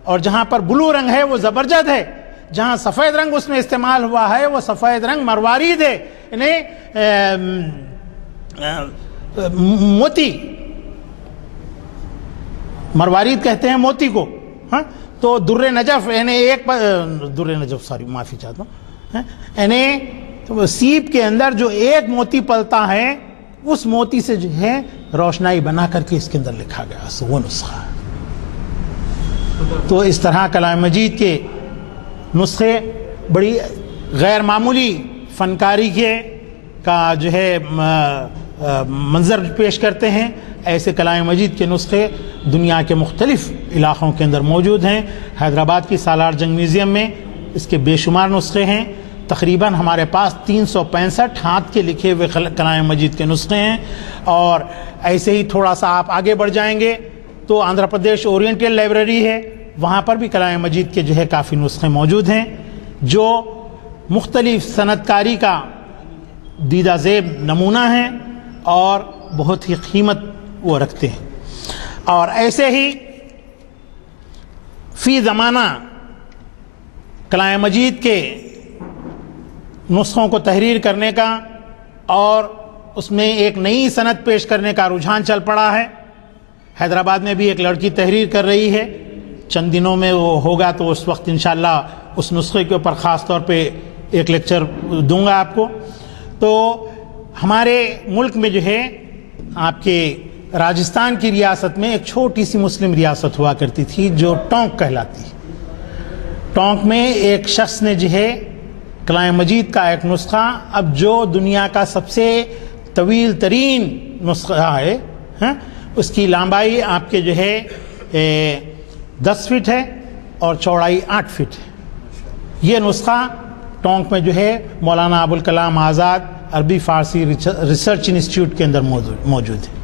اور جہاں پر بلو رنگ ہے وہ زبرجد ہے، جہاں سفید رنگ اس میں استعمال ہوا ہے وہ سفید رنگ مروارید ہے، یعنی موتی، مروارید کہتے ہیں موتی کو، تو در نجف یعنی در نجف معافی چاہتا ہوں، یعنی سیب کے اندر جو ایک موتی پلتا ہے اس موتی سے جو ہے روشنائی بنا کر کے اس کے اندر لکھا گیا، وہ نسخہ۔ تو اس طرح کلام مجید کے نسخے بڑی غیر معمولی فنکاری کا جو ہے منظر پیش کرتے ہیں۔ ایسے کلام مجید کے نسخے دنیا کے مختلف علاقوں کے اندر موجود ہیں۔ حیدرآباد کی سالار جنگ میوزیم میں اس کے بے شمار نسخے ہیں، تقریباً ہمارے پاس 365 ہاتھ کے لکھے ہوئے کلام مجید کے نسخے ہیں، اور ایسے ہی تھوڑا سا آپ آگے بڑھ جائیں گے تو آندھرا پردیش اورینٹل لائبریری ہے، وہاں پر بھی کلام مجید کے جو ہے کافی نسخے موجود ہیں جو مختلف صنعت کاری کا دیدہ زیب نمونہ ہیں اور بہت ہی قیمت وہ رکھتے ہیں۔ اور ایسے ہی فی زمانہ کلام مجید کے نسخوں کو تحریر کرنے کا اور اس میں ایک نئی صنعت پیش کرنے کا رجحان چل پڑا ہے۔ حیدرآباد میں بھی ایک لڑکی تحریر کر رہی ہے، چند دنوں میں وہ ہوگا تو اس وقت انشاءاللہ اس نسخے کے اوپر خاص طور پہ ایک لیکچر دوں گا آپ کو۔ تو ہمارے ملک میں جو ہے آپ کے راجستھان کی ریاست میں ایک چھوٹی سی مسلم ریاست ہوا کرتی تھی جو ٹونک کہلاتی۔ ٹونک میں ایک شخص نے جو ہے کلام مجید کا ایک نسخہ، اب جو دنیا کا سب سے طویل ترین نسخہ ہے، اس کی لمبائی آپ کے جو ہے 10 فٹ ہے اور چوڑائی 8 فٹ ہے۔ یہ نسخہ ٹونک میں جو ہے مولانا ابوالکلام آزاد عربی فارسی ریسرچ انسٹیٹیوٹ کے اندر موجود ہے،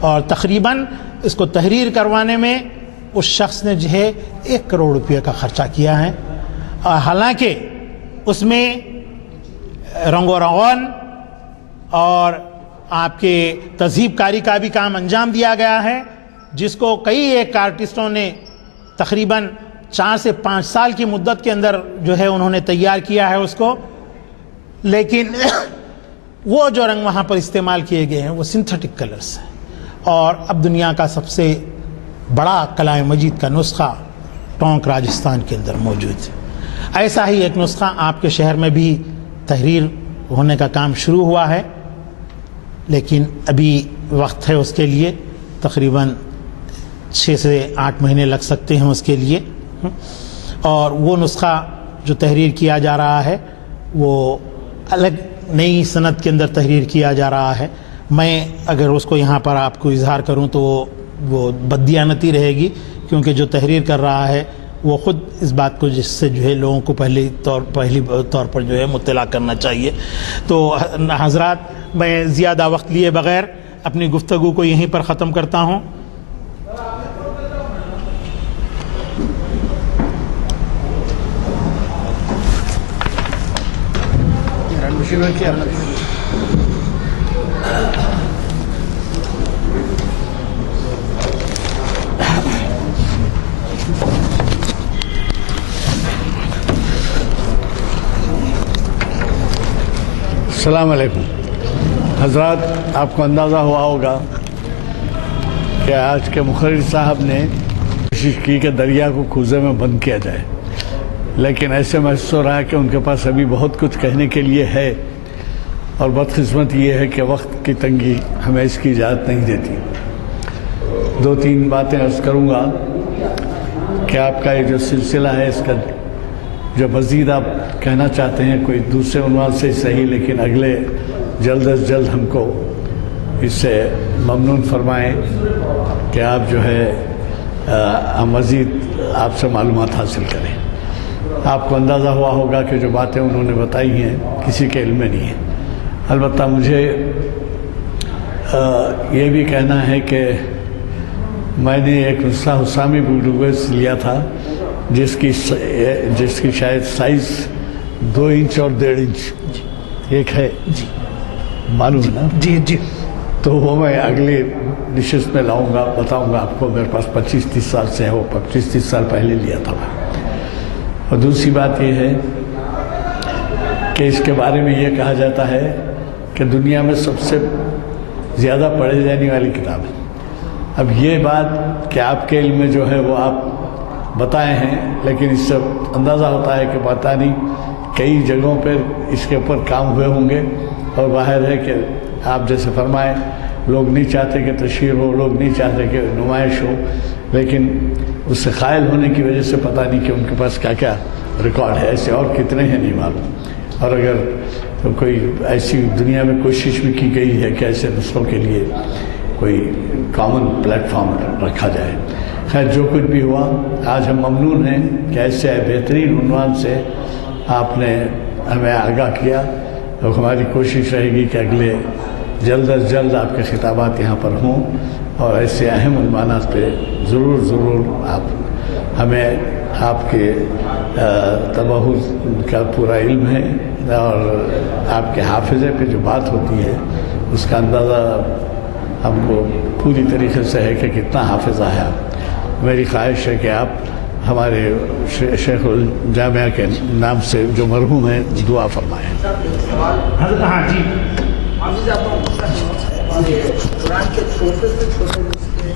اور تقریباً اس کو تحریر کروانے میں اس شخص نے جو ہے 1 کروڑ روپے کا خرچہ کیا ہے، حالانکہ اس میں رنگ و روغن اور آپ کے تہذیب کاری کا بھی کام انجام دیا گیا ہے، جس کو کئی ایک آرٹسٹوں نے تقریباً 4 سے 5 سال کی مدت کے اندر جو ہے انہوں نے تیار کیا ہے اس کو، لیکن وہ جو رنگ وہاں پر استعمال کیے گئے ہیں وہ سنتھیٹک کلرز ہیں۔ اور اب دنیا کا سب سے بڑا کلام مجید کا نسخہ ٹونک راجستھان کے اندر موجود ہے۔ ایسا ہی ایک نسخہ آپ کے شہر میں بھی تحریر ہونے کا کام شروع ہوا ہے، لیکن ابھی وقت ہے اس کے لیے، تقریباً 6 سے 8 مہینے لگ سکتے ہیں اس کے لیے، اور وہ نسخہ جو تحریر کیا جا رہا ہے وہ الگ نئی صنعت کے اندر تحریر کیا جا رہا ہے۔ میں اگر اس کو یہاں پر آپ کو اظہار کروں تو وہ بددیانتی رہے گی، کیونکہ جو تحریر کر رہا ہے وہ خود اس بات کو جس سے جو ہے لوگوں کو پہلی طور پر جو ہے مطلع کرنا چاہیے۔ تو حضرات، میں زیادہ وقت لیے بغیر اپنی گفتگو کو یہیں پر ختم کرتا ہوں۔ السلام علیکم حضرات، آپ کو اندازہ ہوا ہوگا کہ آج کے مقرر صاحب نے کوشش کی کہ دریا کو کوزے میں بند کیا جائے، لیکن ایسے محسوس ہو رہا ہے کہ ان کے پاس ابھی بہت کچھ کہنے کے لیے ہے، اور بدقسمت یہ ہے کہ وقت کی تنگی ہمیں اس کی اجازت نہیں دیتی۔ 2-3 باتیں عرض کروں گا کہ آپ کا یہ جو سلسلہ ہے، اس کا جو مزید آپ کہنا چاہتے ہیں کوئی دوسرے عنوان سے صحیح، لیکن اگلے جلد از جلد ہم کو اس سے ممنون فرمائیں کہ آپ جو ہے مزید آپ سے معلومات حاصل کریں۔ آپ کو اندازہ ہوا ہوگا کہ جو باتیں انہوں نے بتائی ہیں کسی کے علم میں نہیں ہیں۔ البتہ مجھے یہ بھی کہنا ہے کہ میں نے ایک نسخہ حسامی بلڈوگے سے لیا تھا جس کی شاید سائز 2 انچ اور 1.5 انچ ایک ہے، جی معلوم ہے نا؟ جی جی تو وہ میں اگلی نشست میں لاؤں گا، بتاؤں گا آپ کو۔ میرے پاس 25-30 سال سے ہے، وہ 25-30 سال پہلے لیا تھا میں۔ اور دوسری بات یہ ہے کہ اس کے بارے میں یہ کہا جاتا ہے کہ دنیا میں سب سے زیادہ پڑھی جانے والی کتاب ہے۔ اب یہ بات کہ آپ کے علم میں جو ہے وہ آپ بتائے ہیں، لیکن اس سے اندازہ ہوتا ہے کہ پتہ نہیں کئی جگہوں پر اس کے اوپر کام ہوئے ہوں گے، اور باہر ہے کہ آپ جیسے فرمائیں لوگ نہیں چاہتے کہ تشہیر ہو، لوگ نہیں چاہتے کہ نمائش ہو، لیکن اس سے قائل ہونے کی وجہ سے پتہ نہیں کہ ان کے پاس کیا کیا ریکارڈ ہے، ایسے اور کتنے ہیں نہیں معلوم۔ اور اگر کوئی ایسی دنیا میں کوشش بھی کی گئی ہے کہ ایسے نسخوں کے لیے کوئی کامن پلیٹ فارم رکھا جائے۔ خیر، جو کچھ بھی ہوا، آج ہم ممنون ہیں کہ ایسے بہترین عنوان سے آپ نے ہمیں آگاہ کیا، اور ہماری کوشش رہے گی کہ اگلے جلد از جلد آپ کے خطابات یہاں پر ہوں، اور ایسے اہم عنوانات پہ ضرور آپ ہمیں آپ کے تباہر کا پورا علم ہے، اور آپ کے حافظے پہ جو بات ہوتی ہے اس کا اندازہ ہم کو پوری طریقے سے ہے کہ کتنا حافظہ ہے آپ۔ میری خواہش ہے کہ آپ ہمارے شیخ الجامعہ کے نام سے جو مرحوم ہیں دعا فرمائیں۔ ہاں جی، قرآن کے چھوٹے سے چھوٹے نسخے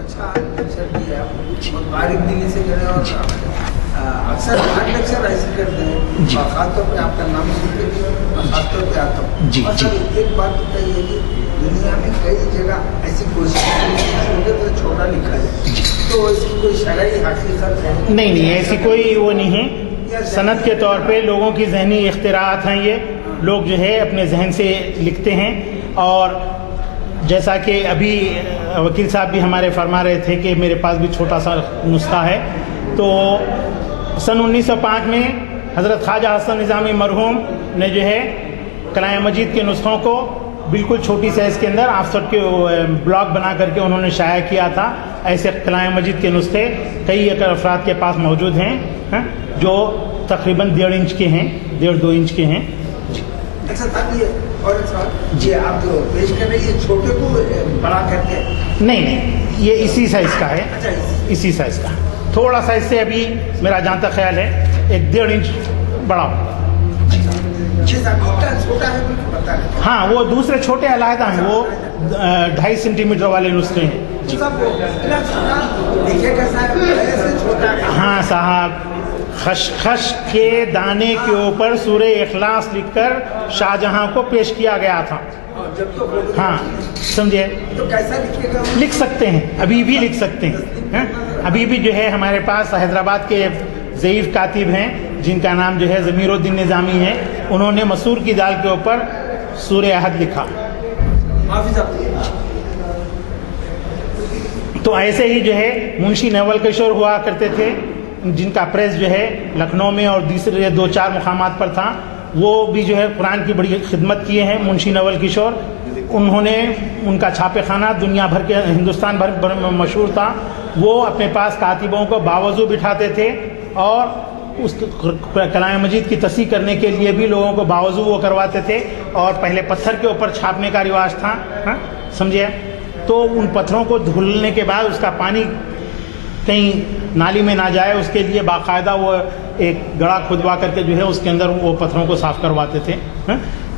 اچھا لیکچر دیا اور باریک دلی سے کریں، اور اکثر ہر لیکچر ایسے کرتے ہیں، خاص طور پہ آپ کا نام سنتے ہیں، خاص طور پہ آتا ہوں۔ جی اور سر ایک بات بتائیے کہ دنیا میں کئی جگہ ایسی کوشش چھوٹے سے چھوٹا لکھا جائے، تو اس کی کوئی شرعی حقیقت ہے؟ نہیں، ایسی کوئی وہ نہیں ہے۔ صنعت کے طور پہ لوگوں کی ذہنی اختراعات ہیں، یہ لوگ جو ہے اپنے ذہن سے لکھتے ہیں۔ اور جیسا کہ ابھی وکیل صاحب بھی ہمارے فرما رہے تھے کہ میرے پاس بھی چھوٹا سا نسخہ ہے، تو سن 1905 میں حضرت خواجہ حسن نظامی مرحوم نے جو ہے کلام مجید کے نسخوں کو بالکل چھوٹی سائز کے اندر آفسٹ کے بلاک بنا کر کے انہوں نے شائع کیا تھا. ایسے کلام مجید کے نسخے کئی ایکڑ افراد کے پاس موجود ہیں جو تقریباً 1.5 انچ کے ہیں, 1.5-2 انچ کے ہیں. اچھا صاحب یہ اور سوال جی آپ جو پیش کر رہے ہیں یہ چھوٹے کو بڑا کر کے نہیں یہ اسی سائز کا ہے, اچھا اسی سائز کا, تھوڑا سا اس سے ابھی میرا جہاں تک خیال ہے 1-1.5 انچ بڑا ہو. چھوٹا ہے بتا رہے ہاں وہ دوسرے چھوٹے علیحدہ ہیں, وہ 2.5 سینٹی میٹر والے نسخے ہیں. ہاں صاحب, خشخش کے دانے کے اوپر سورہ اخلاص لکھ کر شاہجہاں کو پیش کیا گیا تھا. ہاں سمجھے, تو کیسا لکھے گا؟ لکھ سکتے ہیں, ابھی بھی لکھ سکتے ہیں. ابھی بھی جو ہے ہمارے پاس حیدرآباد کے ضعیف کاتب ہیں جن کا نام جو ہے ضمیر الدین نظامی ہے, انہوں نے مسور کی دال کے اوپر سورہ احد لکھا. تو ایسے ہی جو ہے منشی نول کشور ہوا کرتے تھے جن کا پریس جو ہے لکھنؤ میں اور دوسرے 2-4 مقامات پر تھا, وہ بھی جو ہے قرآن کی بڑی خدمت کیے ہیں. منشی نول کشور, انہوں نے ان کا چھاپے خانہ دنیا بھر کے ہندوستان بھر میں مشہور تھا. وہ اپنے پاس کاتبوں کو باوضو بٹھاتے تھے اور اس کلام مجید کی تصحیح کرنے کے لیے بھی لوگوں کو باوضو وہ کرواتے تھے. اور پہلے پتھر کے اوپر چھاپنے کا رواج تھا, سمجھے. تو ان پتھروں کو دھلنے کے بعد اس کا پانی کہیں نالی میں نہ جائے, اس کے لیے باقاعدہ وہ ایک گڑھا کھدوا کر کے جو ہے اس کے اندر وہ پتھروں کو صاف کرواتے تھے.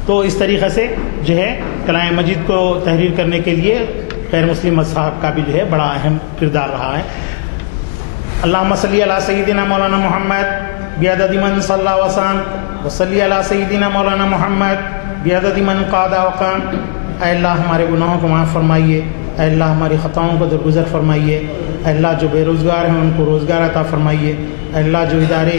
تو اس طریقے سے جو ہے کلام مجید کو تحریر کرنے کے لیے غیر مسلم مذہب کا بھی جو ہے بڑا اہم کردار رہا ہے. اللہم صلی علی سیدنا مولانا محمد بعدد من صلی وسلم وصلی علی سیدنا مولانا محمد بعدد من قاد وقام. اے اللہ ہمارے گناہوں کو معاف فرمائیے, اے اللہ ہماری خطاؤں کو درگزر فرمائیے, اے اللہ جو بے روزگار ہیں ان کو روزگار عطا فرمائیے, اے اللہ جو ادارے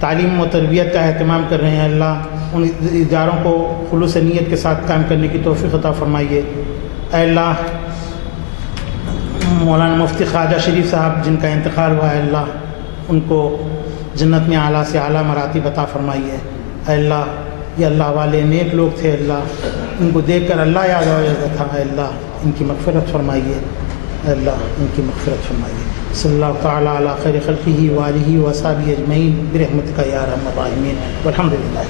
تعلیم و تربیت کا اہتمام کر رہے ہیں, اللہ ان اداروں کو خلوص نیت کے ساتھ کام کرنے کی توفیق عطا فرمائیے. اے اللہ مولانا مفتی خواجہ شریف صاحب جن کا انتقال ہوا ہے, اللہ ان کو جنت میں اعلیٰ سے اعلیٰ مراتب عطا فرمائیے. اے اللہ یہ اللہ والے نیک لوگ تھے, اللہ ان کو دیکھ کر اللہ یاد آ جاتا تھا. اے اللہ ان کی مغفرت فرمائیے, اے اللہ ان کی مغفرت فرمائیے. صلی اللہ تعالیٰ علی خیر خلقہ وآلہ وصحبہ اجمعین برحمتک یا ارحم الراحمین والحمد للہ.